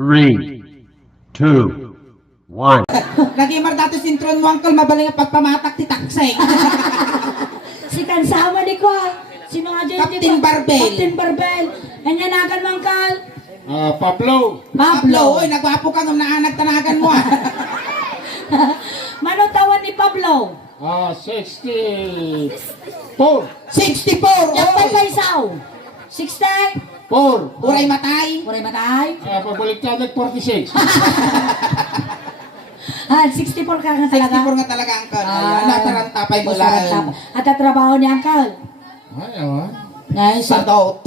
3, 2, 1. Lagi mar dato sintron mo angkol mabaling pagpamatak ti taksay. Si kansama di ko. Sino nga dyan? Captain Barbel. Captain Barbel. Anyanagan mo, Uncle? Pablo. Pablo, oy nagwapo ka ng naanag tanagan mo. Mano tawan ni Pablo? 64. 64. Yang Oy. paysaw. 60. 4. Uray matay. Uray matay. Pabalik ka 46. 64 ka nga talaga. 64 nga talaga angkol. Ayan, natarantapay mo lang. At ang trabaho ni Uncle? Ay, awan. Nice. Sadot.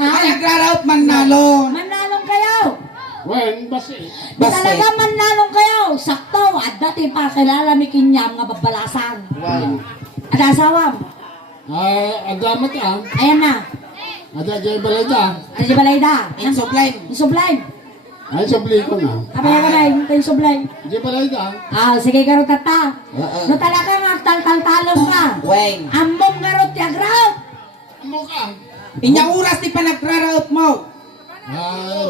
Ay, nagraraut man nalon. Manlalong kayo. Wen, basi. Talaga manlalong kayo. Sakto. At dati pa kilala mi kinyam nga babalasan. Wen. At asawam. Agamat ah. Ayan na. Ada jay balay ka. Ano si Balayda? In sublime. Yung sublime. Ay, sabli ko na. Kapaya ka na yung sublime. Jay balay ka. Sige karot tata. No talaga nga tal-tal-talong ka. Weng. Among garot yagraw. Ano ka? Inyang oras di pa nagraraut mo.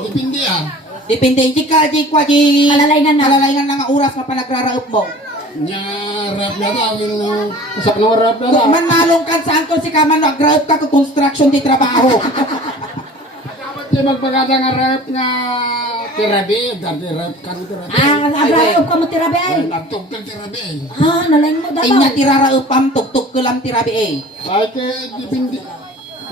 Dipindi ah. Depende di ka di kwa di Kalalayngan na. kalalayngan na nga oras nga pa nagraraut mo. Nya rap na tawin no. Sak no rap na Kung ta. man malungkan sa angkol si kaman nagraraut ka kung construction di trabaho. Dapat di magpagada nga rap nga tirabi. Dati rap ka no tirabi. Agraw ka mo tirabi. Nagtog ka tirabi. Nalain mo daw. Inya tiraraupam tugtog ko lang tirabi eh. Ay, dipindi.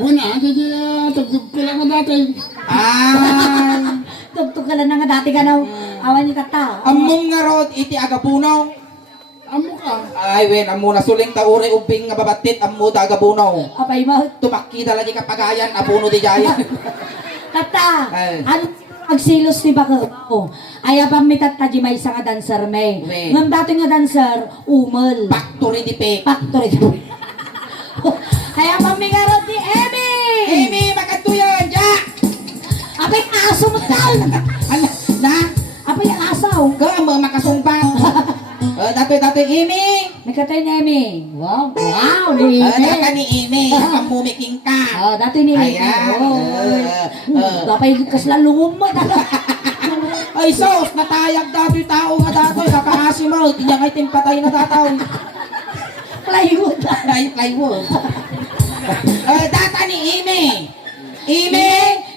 Una, jadi tugtog ko lang nga dati. Ah, Tugtog ka lang na nga dati ka na. Awan ni tata. among nga rod iti agabunaw. Amo ka. Ay wen amo na suling taure ubing nga babatit amo da agabunaw. Apay mo. Tumakita lagi ka pagayan abuno di jayan. Tata. Ay. Ano magsilos ni baka oh. Ay abang mi tata di may isa nga dancer may. May. Ngam dati nga dancer umel. Factory di pe. Factory. Ay abang mi garot ni Emi. Amy, makatuyan, Jack! Apay aso mo tal. Ano, na? Apay asaw. Ka mo makasumpat. Datoy Amy. Nakatay ni Emi. Wow. Wow ni Daka Emi. ni Amy, ang mumiking ka. Dati ni Emi. Ayan. Dapay kaslalungom mo. Ay sos, natayag datoy tao nga datoy, kakaasi mo, tinyang ay timpatay na dataw. Plywood. Ay, plywood. Data ni Amy. Amy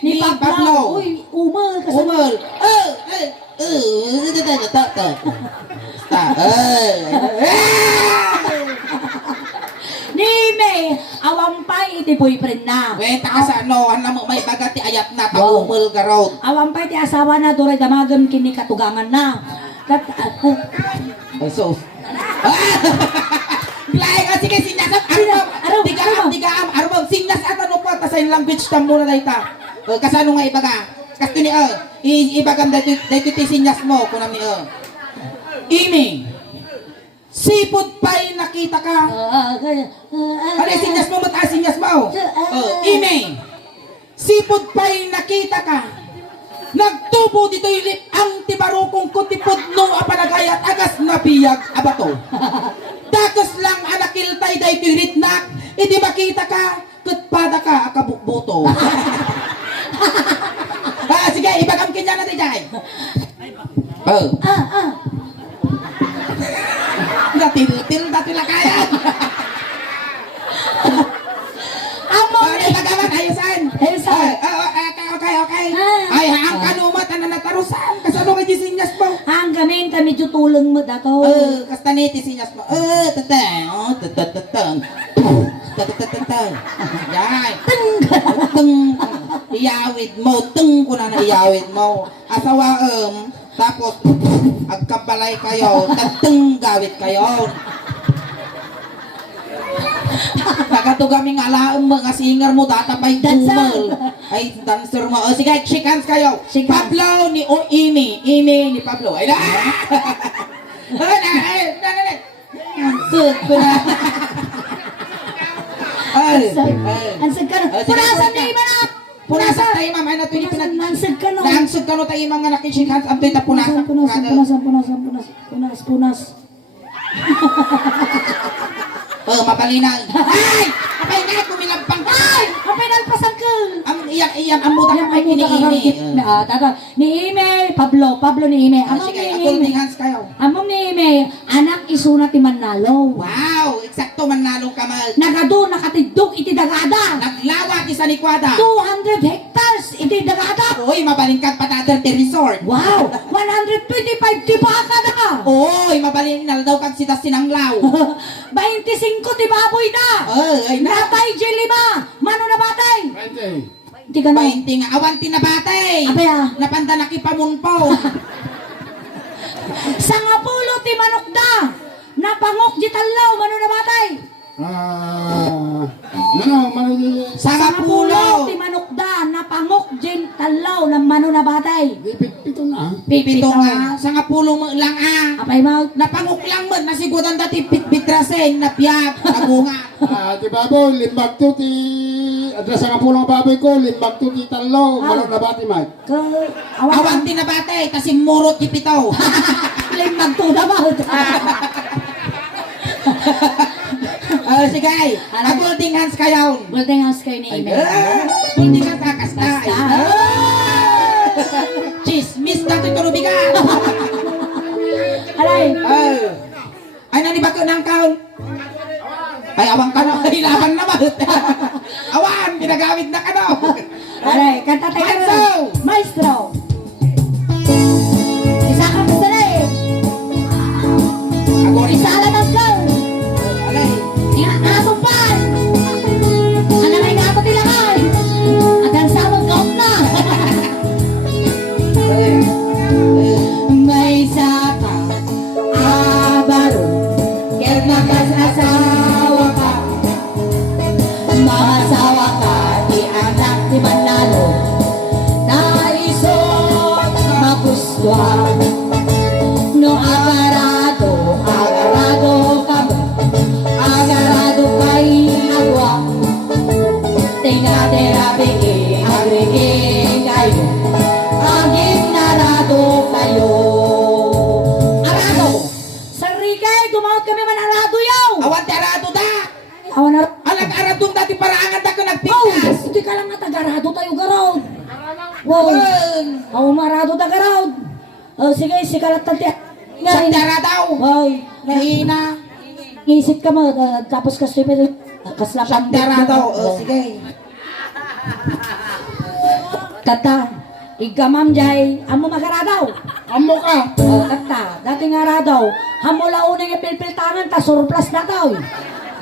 Ni Pablo. Uy, umel. Umul. Ni Emi. Awampay iti boyfriend na. Wenta ka sa ano, alam mo may bagat ti ayat na taumul garod. Awampay ti asawa na duray damagan kini katugangan na. Ay sos. Lain ka sige sinasat Araw, digaam arbo singnas at ano pa ta sign language tam muna dayta. Kasano nga ibaga? Kasto ni ibagam dayto ti sinyas mo kunami Imi. Sipod pa'y nakita ka. Ano sinyas mo mataas sinyas mo? Imi. Sipod pa'y nakita ka. Nagtubo dito ilip ang tibarukong kutipod no apanagayat agas na biyag abato. Dakas lang anakiltay day tiritnak, iti makita ka, kutpada ka akabukbuto. Sige, ibagam kanya natin dyan. Natil na kaya. Ibagaman, ayusan. Okay. Ay, ang kanumat, natarusan. Kasano ka sinyas mo? Ang gamin kami tutulong mo dato. Kasta niti sinyas mo. Tatang. Yay. Teng. Iyawid mo. Teng ko na iyawid mo. Asawa tapos agkabalay kayo. Tateng gawit kayo. Nagatugaming alaang mga singer mo tatapay dumal. Ay, dancer mo. Sige, shake hands kayo. Shake hands. Pablo ni Amy. Amy ni Pablo. Ay, na! Ansag ka na. Punasan ni Iman. Punasan tayo, ma'am. Ay, nato yung pinag... Nansag ka na. Nangsag ka no tayo, ma'am, nga nakishake hands. Ang tayo punasan. Punas. Mapalinag. Ay! apay nga, kumilabang ka. Ay! Ang pinalpasan ko! Iyan, ang muda ka kay kiniini. Ni Ime, Pablo ni Ime. Among Sige, ni holding Ime. hands kayo. Among ni Ime, anak isuna ti Manalo. Wow, eksakto man nalong kamag. Nagado, nakatidog iti dagada. Naglawa ti sa likwada. 200 hectares iti dagada. Uy, mabalingkad patater ti resort. Wow! 125 ti baka na! Uy, mabalin na daw kag sita sinanglaw. 25 ti baboy na! Ay, na. Natay J5! Mano na batay! 20. Hindi ka na. 20 nga, awan tinabatay. Abay ah. Napanda na kipamunpo. Sangapulo ti manok da! Napangok di talaw! Mano na batay! Sangapulo. ti manok da! Napangok di talaw ng mano na batay! Di pito na. Pipito nga, sangapulo mo lang Apay mo? Napanguk lang mo, nasigudan dati pitbitraseng, napiyag, tagunga. Di baboy, limbag to ti... Adres ang pulong baboy ko, limbag to ti talo. Malong na bati, Mike. Awan tinabatay, kasi murot kipitaw. Limbag to na ba? Sige, holding hands kayo. Building house kayo ni Ime. Hindi ka kakasta. Basta. Chismis na ito'y turubigan. Alay! Ay, naniba ko ng kaon. Ay, awang ka na, hilaban naman. Awan, ginagamit na ka na. Alay, kanta tayo Maestro! Maestro! Isa ka pa sana eh! Isa lang ang girl! Alay. Atong pan! Ano may nga ako tilakay? At ang samang kaot na! May saka, abaro, kaya mag-asawa ka. Masawa ka, di anak di Manalo. Naisot, magustuhan. No agarado, agarado ka mo. Agarado kay agwa. Tingaterabi agriging kayo. Aging narado kayo. Arado! Sarigay, dumawat kami man arado yaw! Awan tarado da. Awan na... Alag aradong dati paraangan da ko Oh! nagpigkas. Hindi ka lang natagarado tayo garod! Wow! Oh, marado ta garod! Oh, sige, sikalat tanti. Sa tara daw. Wow! Nahina. Isip ka mo, tapos ka stupid. Sa Kaslapan tara daw. Sige. Tata, igamam jay, amo magaradaw. Amo ka. Oh, tata, dati nga radaw, hamo launang ipilpiltangan, ta surplus na daw.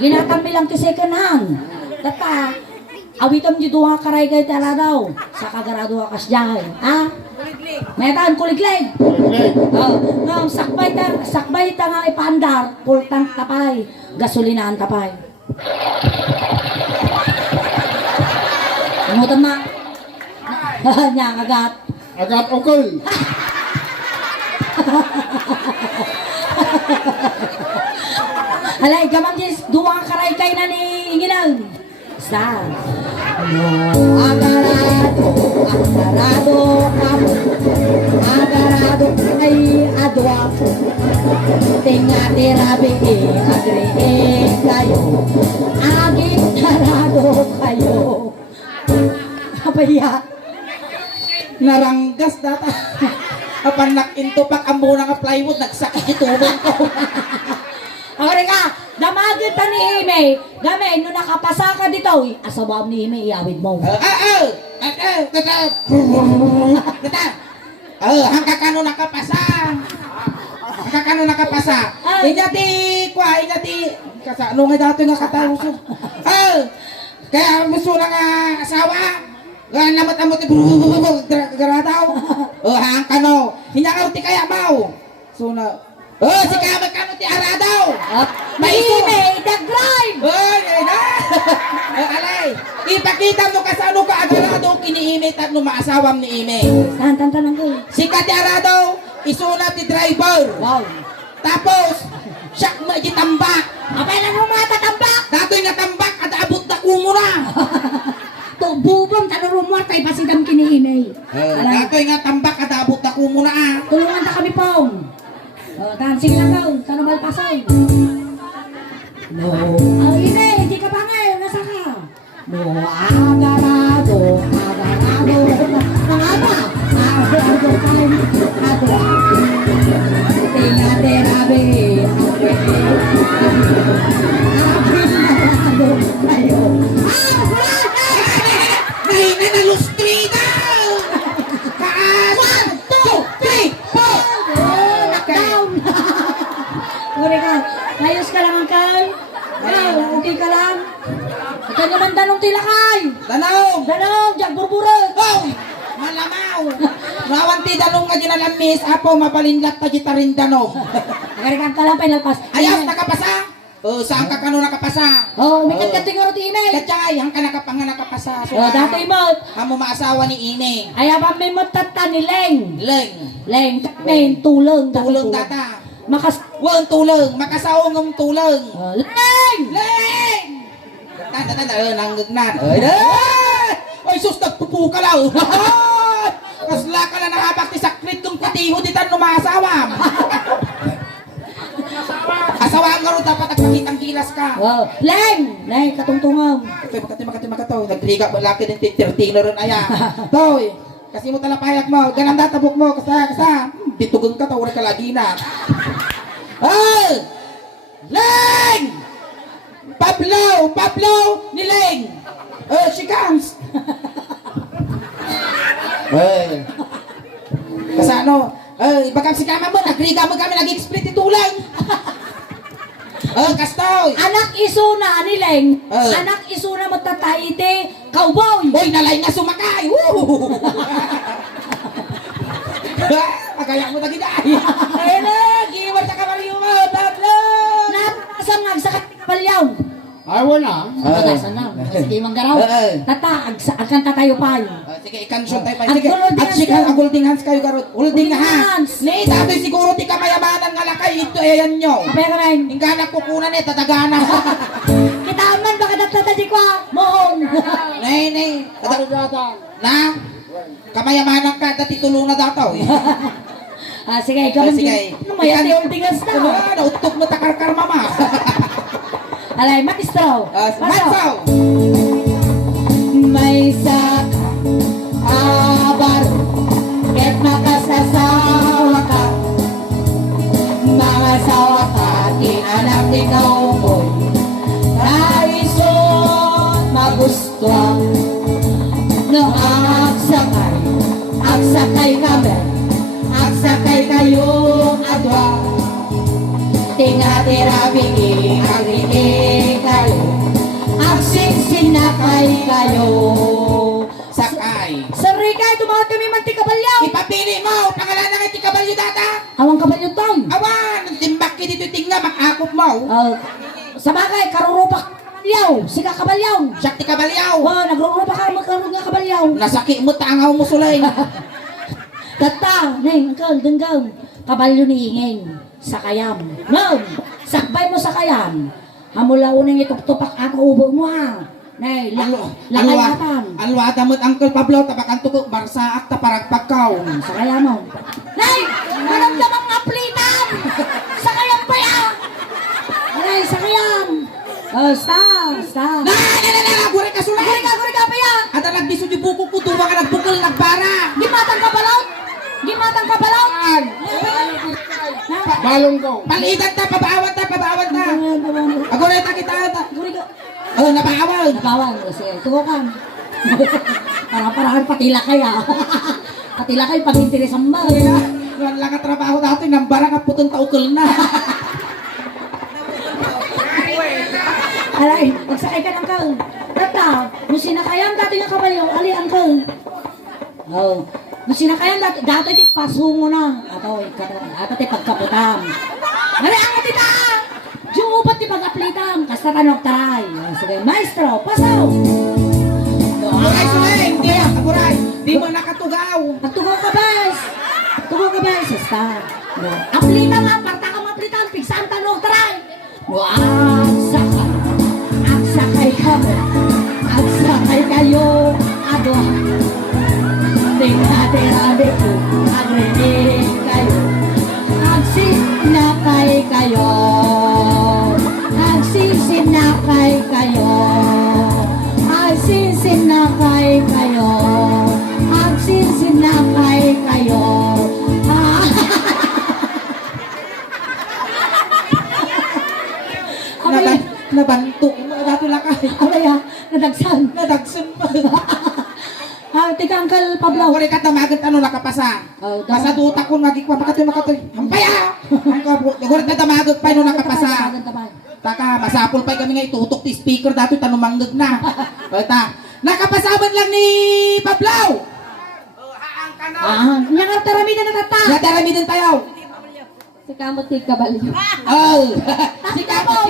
Ginatambi lang ti second hand. Tata, awitam di duha karay kay tala daw. Sa kagarado ka kasyahay. Ha? Metan kuliglig. Oh, sakbay ta nga ipandar, full tank tapay, gasolinahan tapay. Umutan na. Nya agat. Agat okol. Alay, gamang jis, duwang karay kay na ni Ingilang. Sa. Agarado, agarado, agarado kay adwa. Tingati rabi agri kayo. Aging tarado kayo. Kapaya. Naranggas data. Apan nakintupak ang muna nga plywood, nagsakit itulong ko. Awari ka, damagin ta ni Ime. Gamay, nung nakapasa ka dito, asabam ni Ime, iawid mo. Hangka kano nakapasa. Hangka kano nakapasa. Inyati, kasa, ano nga dato nga kataluso. Kaya muso na nga asawa. Namot-amot, garadaw. Hangka no. Hinyakaw ti kaya mau. So na, si kaya magkano ti aradaw. May Ime, idagrive! Ay na! Alay! Ipakita mo ka sa ano ka agarado kiniimit at no maasawam ni Ime. Tahan-tahan ko. Si Katiarado, isuna ti driver. Wow. Tapos, siya magitambak. Abay lang mo mga tatambak! Dato'y natambak at abot na kumura. To bubong, tanurumor kay pasidam kini Ime. Dato'y nga tambak at abot na kumura. Tulungan ta kami pong. Dancing lang daw, tanong balpasay. No. Ime, hindi ka ba ngayon? Nasa ka? Tayo. Nay na nalustrina! Taas! 1, 2, 3, 4! Down. Uri ka. Ayos ka lang, Uncle. Okay ka lang. Ikaw naman danong tilakay. Danong! Danong, jag burburot. Oh! Malamaw! Rawanti danong nga ginalamis, apo mapalinlat pa gitarin danong. Nagarikan ka lang, pinalpas. Ayos, nakapasa? Saan ka kano nakapasa? Oh, may katingaro ti email. Katsay, ang ka nakapasa. Oh, dati mo. Amo maasawa ni Ine. Ay, abang may matata ni Leng. Leng. Leng, may tulong. Tulong data. Makas... Wan tulong, makasawang ng tulong. Oh, Leng! Leng! Tanda, nanggagnan. Ay, sus, nagpupu ka lang. Kasla ka na nakabak ti sakrit kong patiho di tan lumasawam. Asawaan nga rin dapat nagpakitang gilas ka. Oh, Leng! Leng, katungtungam. Makati. Nagriga mo laki din titirtino rin aya. Toy, kasi mo talapayak mo. Ganang databok mo. Kasa. Bitugon ka, tawara ka lagi na. Ay! Leng! Pablo! Ni Leng! She comes! Ay! Kasano? Bakang si kama mo, nagriga mo kami, nag-split itulang! Kastoy! Anak isuna ni Leng. Oh. Anak isuna matataite. Cowboy! Boy, nalay nga sumakay! Woo! Pagaya mo na giday! Ayun na! Giwan sa kamaryo mo, Pablo! Napasang agsakat palyaw. Ay, wala. Pagasan na. Sige, manggaraw. Tata, agkan tatayo pa. Sige, ikansyon tayo pa. Ang Sige, holding at hands sige, ka. ang holding hands kayo, garot. Holding Holding hands! hands. Ni, dati siguro di kamayamanan nga lakay, ito ayan nyo. Kapaya ka rin. Ingganak kukunan eh, tatagana. Kita man, baka nagtataji ko. Mohon. Nay. Arigatan. Na? Kamayamanan ka, dati tulong na dataw. Sige, ikaw man. Sige. Ano may ate holding hands na. Nautok mo takar-kar, mama. Alay, maestro. Matsaw! May sa abar, ket makasasawa ka. Mga sawa ka, ti anak ni kaupoy. Kaisot magustuhan. No agsakay kami, agsakay kayong adwa. Tingatirabi agrini kayo, agsinsinakay kayo. Sakay. Sarikay, tumawag kami mantika-balyaw. Ipapili mo, pangalan ng itikabalyo data. Awang kabalyaw taon. Awan, timbak ki dito tingna, makakop mo. Sa bagay, karurupak kabalyaw. Sika kabalyaw. Siyak ti kabalyaw. Oh, nagrurupak ka, magkaroon nga kabalyaw. Nasaki mo, tangaw mo sulay. Tata, neng, angkol, denggang. Kabalyo ni Ingeng. Sakayam. Ngam, sakbay mo sakayam. Hamula unang itup-tupak ako ubo mo ha. Nay, lakay napan. Alwada mo't Uncle Pablo, tabakan tukok, marsaak ta paragpagkaw. Sakayam mo. Nay, maramdamang aplitan. Sakayam pa ya. Nay, sakayam. Oh, stop. Guri ka sulay. Guri ka pa ya. At ang nagbiso di buko ko, tuwa ka nagbukol, nagbara. Gimatang ka balon. Gimatang ka balon. Balong ko. Palitan ta, pabawan ta. Ako na kita. Guri ka. Nabawan. Nabawang, sige, tuwakan. Para-parahan patila kaya. Patila kayo pag interesan ba? Wala ka trabaho dati, nambara ka putong taukol na. Alay, magsakay ka ng kang. Tata, nung sinakayang dati nga kabalyo, ali ang kang. Oh, nung sinakayang dati di pasungo na. Ato ti pagkaputam. Ali ang atita! Diyo upat ti pag-aplitam. Kasta tanong taray. Sige, maestro, pasaw! Aguray sulay, hindi. Aguray. Di mo nakatugaw. Tugaw ka, bes! Tugaw ka, bes! Sista. Aplitam nga, parta ka maplitam. Pigsaan tanong taray. Agsakay kami. Agsakay kayo. Ado. Tingati-rami ko. Agrinig kayo. Agsinakay kayo. Agsinakay kayo. Agsinakay kayo. Agsinakay kayo. Abay, Nabanto. Dato lakay. abay nadagsan. Nadagsan pa. Tika Uncle Pablo. Kore ka tamagan ano nakapasa. Oh, Basta duta ko magikwa makatoy. Ampaya. Kore ka tamagan pa no nakapasa. Taka masapol pa kami nga itutok ti speaker dato tanumanggag na. Basta nakapasaban lang ni Pablo. Nya nga taramida na tata. Nadarami din tayo. Si Kamot ti Kabalyo. Oh. Si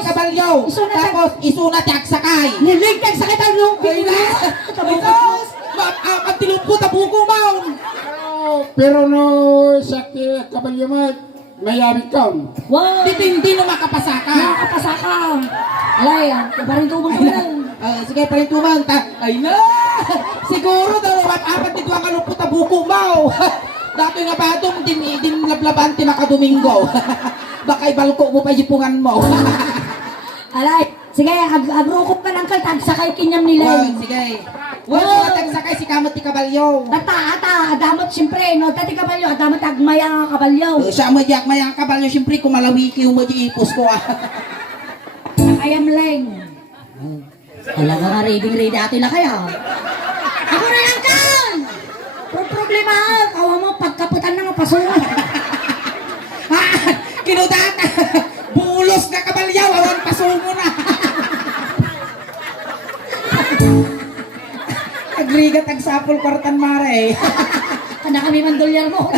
Kabalyo. Tapos isuna ti agsakay. Nilig kag sakit ang lung Ay na. Tapos ang tilumpo tabuko maun. Pero no, sakti kabalyo mo, mayamit ka. Wow. Dipindi no makapasa ka. Nakapasa ka. Alay, paring tubong ka lang. Sige, pa rin tumang. Ay na! Siguro daw, apat dito ang kalupot na buko mo. Dato nga pa itong din lablabante makadomingo. Baka ibalko mo pa jipungan mo. Alay, sige, agrukop ka ng kaltag sakay kinyam nila. Wow, sige. Well, tagsakay si Kamot ti Kabalyo. Ata, adamot siyempre, no, tati kabalyo, adamot agmaya nga kabalyo. Siya mo diyak mayang Kabalyo, siyempre kumalawiki yung ipos ko. Sakayam leng. Talaga nga reading ati na kaya. Ako na lang kan! Problema, kawa mo, pagkaputan na nga pasunod. Kinudata! Bulos na Kabalyo, awan pasungo na. Agrigat agsapol kwartan mare. Kana kami mandolyar mo.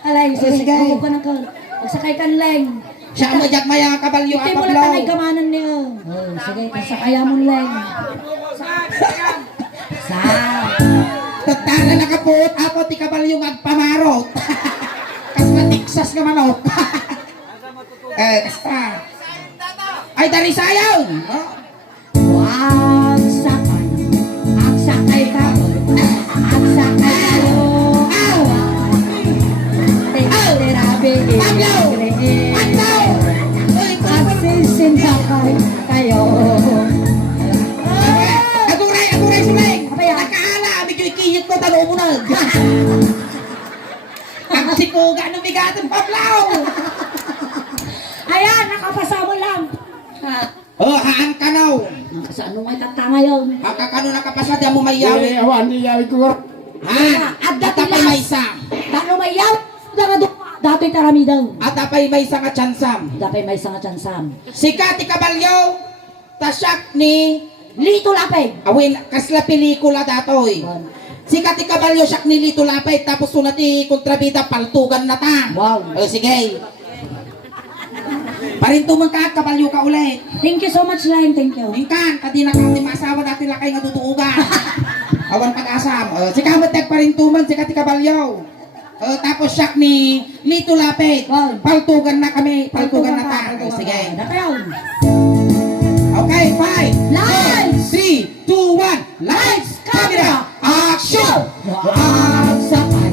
Alay, sige, Sige. ako ka ng kal. Magsakay kan leng. Siya mo diyak mayang Kabalyo, Hindi mo lang tangay Pablo. gamanan niya. Sige, kasakaya mo leng. Sa. Tagtara na kaput, ako ti Kabalyo agpamarot. Kas natiksas ka manok. Kasta. Ay, dari sayaw. Wag sakay. Ang sakay ka. Ang sakay kayo. Terabi. Pablo! Pablo! Agsisindakay kayo. Aguray, suleng. Apa yan? Nakaala, medyo ikiyit ko, talo mo na. Ang sikuga ng bigatan, Pablo! Ayan, nakapasa mo lang. Oh, haan ka now. Sa ano may tata ngayon? Kakakano nakapasa, di mo mayawi. Awan, di yawi ko. Ha? At tapay may isa. Tano may yaw? Dato'y tarami daw. At tapay may isa ka tsansam. Dapay may isang chansam. Si Kati Kabalyo, tasyak ni Lito lapay. awin kasla pelikula datoy. Si Kati Kabalyo siyak ni Lito Lapay tapos sunati kontrabida paltugan na ta. Wow. Sige. Parinto man ka Kabalyo ka ulit. Thank you so much, Line. Thank you. Ingkan kadi na kami masawa dati lakay nga tutuugan. Awan pag-asam. Si Kamot tek parinto man si Kati Kabalyo. Tapos siyak ni Lito Lapay. Wow. Paltugan na kami, paltugan na ta. Sige. Dakayaw. Okay, 5, Lights! 4, 3, 2, 1, lights, camera, action! Agsakay.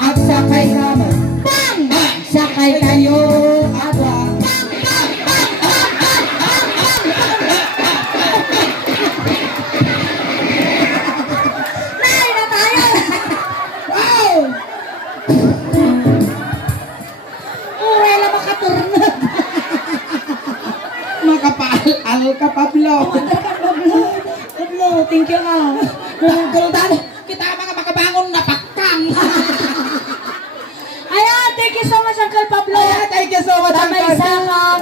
Agsakay naman. Bang! Sakay kayo. Aba. Nay na tayo. Wow! Uray lang makaturnod. Makapal ka, Pablo. Pablo, thank you ah. Guldan, kita mga makabangon na pakkang. Ayan, thank you so much Uncle Pablo. Ayan, thank you so much, Tamay Uncle. sa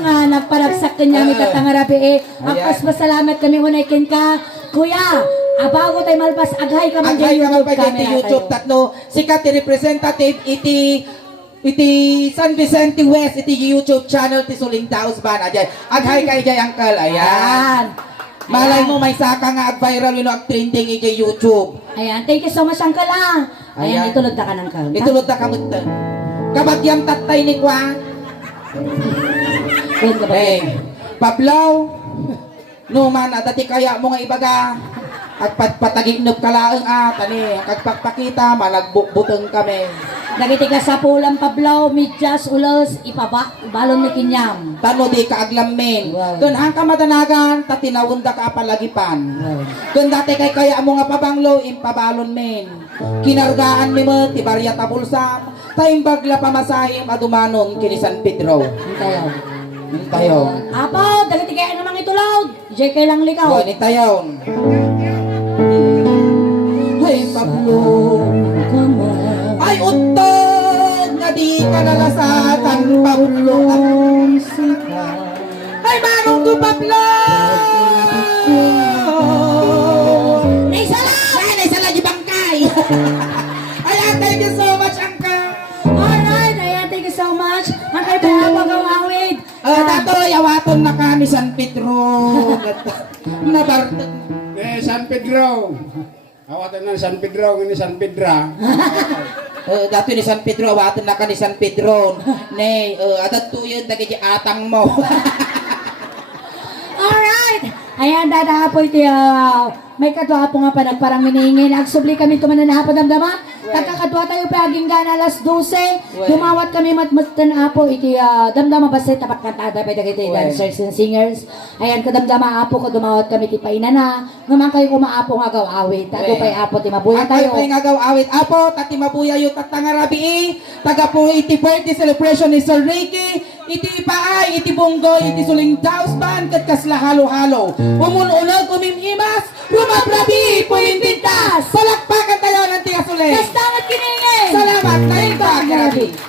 nga nagparagsak kanya mi tatangarabi eh. Ang Ayan. pasalamat kami unay kin ka. Kuya, abago tayo malpas aghay ka man Agay dyan ka man YouTube pa camera dito YouTube tayo. tatlo. Sikat ti representative iti San Vicente West iti YouTube channel ti Suling Daos ban ajay. Aghay kay jay Uncle. Ayan. Ayan. Malay mo may saka nga ag-viral yun ang trending iti YouTube. Ayan, thank you so much Uncle ah. Ayan. Ayan, itulog na ka ng Uncle. Itulod na kamot na. Kabagyang tatay ni Kwa. Good ka ba? Eh, Pablo, numan dati kaya mo nga ibaga at patagignob kalaeng tani kagpakpakita malagbuteng kami. Nagitigas sa pulang Pablo, midyas, ulos, ibalon ni Kinyam. Tano di ka aglamin. Wow. Kun ang kamadanagan tatinawunda ka palagipan. Wow. Kun dati kaya mo nga pabanglo impabalon men. Kinargaan mi mo ti barya tabulsam. Taimbagla pamasahim adumanon kini San Pedro. Ang tayo. Tayo. Apo, dagiti kaya namang itulaw. JK lang likaw. Oh, ni tayo. Ay, Pablo. Ay, utod na di ka nalasatan, Pablo. Ay, manong ko, Pablo. Naisala! Ay, naisala di bangkay. Ayan, thank you so much, Angka. Alright, ayan, thank you so much. Ang kayo pa pag-awawid. Datoy, awaton na ka ni San Pedro. Nabartan. San Pedro. Awatan na San Pedro, ini San Pedra. Dato ni San Pedro, awaton na ka ni San Pedro. Nay, adat to yun, tagi atang mo. Alright! Ayan, dada po ito, may kadwa po nga pa nagparang miningin. Agsubli kami tumanan na hapon damdama. Nagkakadwa tayo paging gana alas 12. Dumawat kami matmatan apo iti damdama basta tapat kantada pa iti dancers and singers. Ayan, kadamdama apo ko dumawat kami ti painana. Naman kayo kumaapo nga gaw-awit. Tago pa'y apo ti mabuya tayo. Tayo nga awit apo, tati mabuya yung tatangarabi taga po iti birthday celebration ni Sir Ricky, iti paay, iti bunggoy, iti suling daus band, kat kasla halo-halo. Umununog, umimimas, rumabrabi, pumintintas. Palakpakan tayo ng tiga suling. Kastangat kiningin! Salamat, tayo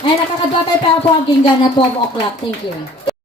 Ay, nakakadwa tayo pa po ang gingga na 12 o'clock. Thank you.